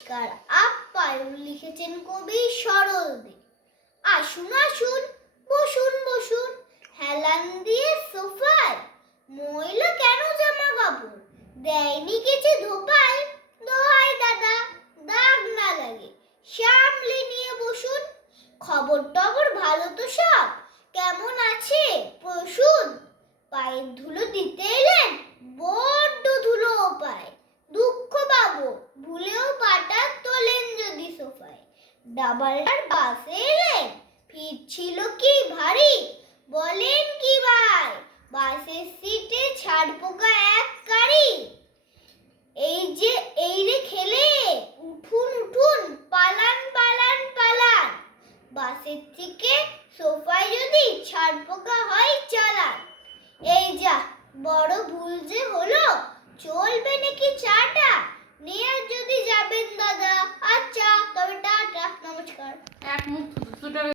কার আপ্যায়ন লিখেছেন কবি সরল দে। আসুন আসুন, বসুন বসুন, হেলান দিয়ে সোফায়, ময়লা কেন জামা কাপড়, দেয়নি কেচে ধোপায়, দোহাই দাদা দাগ না লাগে, সামলে নিয়ে বসুন। খবর টবর ভালো তো সব, কেমন আছে প্রসূন, পায়ের ধুলো দিতে এলেন, বড্ড ধুলো পায়, দুঃখ পাবো ভুলেও পাটা তোলেন যদি সোফায়। ডাবল বাসে এলেন, ফিরছিল কি ভারী, বলেন কি ভাই, বাসের সিটে ছাড় পোকা এক কারি। এই রে খেলে, উঠুন উঠুন, পালান পালান পালান, বাসের থেকে সোফায় যদি ছাড় পোকা হয় চালান। এই যা বড় ভুল যে হলো, চলবে নাকি চাটা, নিয়ে যদি যাবেন দাদা, আচ্ছা তবে টাটা, নমস্কার। এক মুখ